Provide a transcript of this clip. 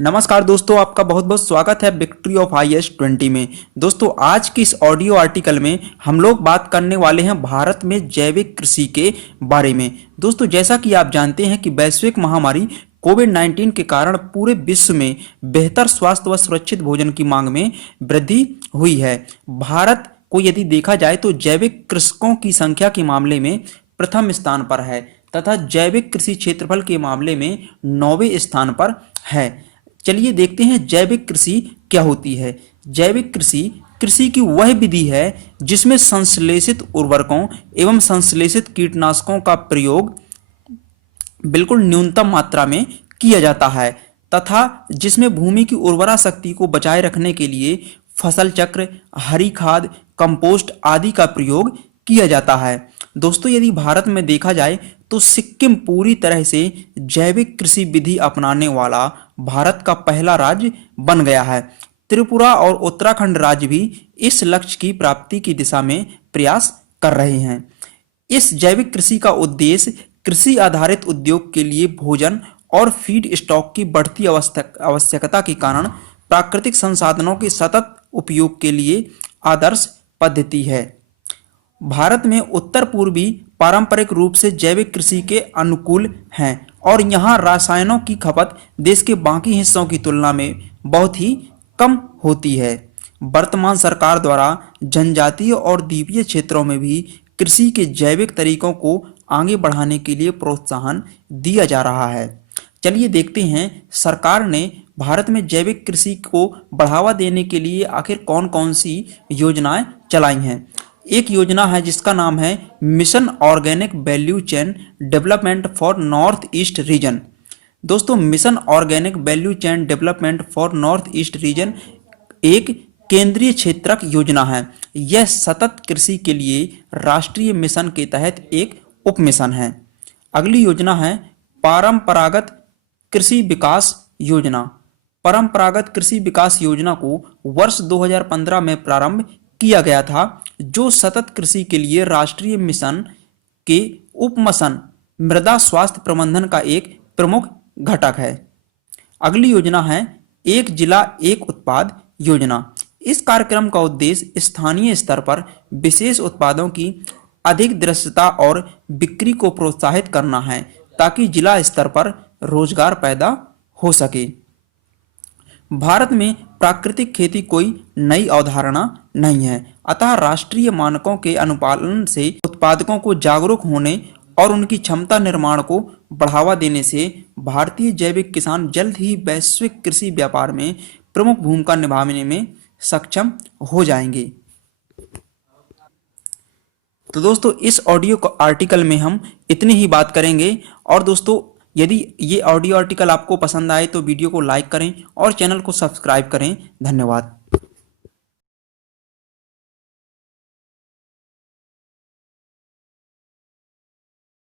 नमस्कार दोस्तों, आपका बहुत बहुत स्वागत है विक्ट्री ऑफ IS-20 में। दोस्तों, आज की इस ऑडियो आर्टिकल में हम लोग बात करने वाले हैं भारत में जैविक कृषि के बारे में। दोस्तों, जैसा कि आप जानते हैं कि वैश्विक महामारी कोविड-19 के कारण पूरे विश्व में बेहतर स्वास्थ्य व सुरक्षित भोजन की मांग में वृद्धि हुई है। भारत को यदि देखा जाए तो जैविक कृषकों की संख्या के मामले में प्रथम स्थान पर है तथा जैविक कृषि क्षेत्रफल के मामले में 9वें स्थान पर है। चलिए देखते हैं जैविक कृषि क्या होती है। जैविक कृषि कृषि की वह विधि है जिसमें संश्लेषित उर्वरकों एवं संश्लेषित कीटनाशकों का प्रयोग बिल्कुल न्यूनतम मात्रा में किया जाता है तथा जिसमें भूमि की उर्वरा शक्ति को बचाए रखने के लिए फसल चक्र, हरी खाद, कंपोस्ट आदि का प्रयोग किया जाता है। दोस्तों, यदि भारत में देखा जाए तो सिक्किम पूरी तरह से जैविक कृषि विधि अपनाने वाला भारत का पहला राज्य बन गया है। त्रिपुरा और उत्तराखंड राज्य भी इस लक्ष्य की प्राप्ति की दिशा में प्रयास कर रहे हैं। इस जैविक कृषि का उद्देश्य कृषि आधारित उद्योग के लिए भोजन और फीड स्टॉक की बढ़ती आवश्यकता के कारण प्राकृतिक संसाधनों के सतत उपयोग के लिए आदर्श पद्धति है। भारत में उत्तर पूर्वी पारंपरिक रूप से जैविक कृषि के अनुकूल हैं और यहाँ रसायनों की खपत देश के बाकी हिस्सों की तुलना में बहुत ही कम होती है। वर्तमान सरकार द्वारा जनजातीय और द्वीपीय क्षेत्रों में भी कृषि के जैविक तरीकों को आगे बढ़ाने के लिए प्रोत्साहन दिया जा रहा है। चलिए देखते हैं सरकार ने भारत में जैविक कृषि को बढ़ावा देने के लिए आखिर कौन कौन सी योजनाएं चलाई हैं। एक योजना है जिसका नाम है mission organic value chain development for north east region. दोस्तों, mission organic value chain development for north east region एक केंद्रीय क्षेत्रक योजना है। यह सतत कृषि के लिए राष्ट्रीय मिशन के तहत एक उप मिशन है। अगली योजना है परंपरागत कृषि विकास योजना। परंपरागत कृषि विकास योजना को वर्ष 2015 में प्रारंभ किया गया था, जो सतत कृषि के लिए राष्ट्रीय मिशन के उपमिशन मृदा स्वास्थ्य प्रबंधन का एक प्रमुख घटक है। अगली योजना है एक जिला एक उत्पाद योजना। इस कार्यक्रम का उद्देश्य स्थानीय स्तर पर विशेष उत्पादों की अधिक दृश्यता और बिक्री को प्रोत्साहित करना है ताकि जिला स्तर पर रोजगार पैदा हो सके। भारत में प्राकृतिक खेती कोई नई अवधारणा नहीं है, अतः राष्ट्रीय मानकों के अनुपालन से उत्पादकों को जागरूक होने और उनकी क्षमता निर्माण को बढ़ावा देने से भारतीय जैविक किसान जल्द ही वैश्विक कृषि व्यापार में प्रमुख भूमिका निभाने में सक्षम हो जाएंगे। तो दोस्तों, इस ऑडियो आर्टिकल में हम इतनी ही बात करेंगे और दोस्तों, यदि ये ऑडियो आर्टिकल आपको पसंद आए तो वीडियो को लाइक करें और चैनल को सब्सक्राइब करें। धन्यवाद।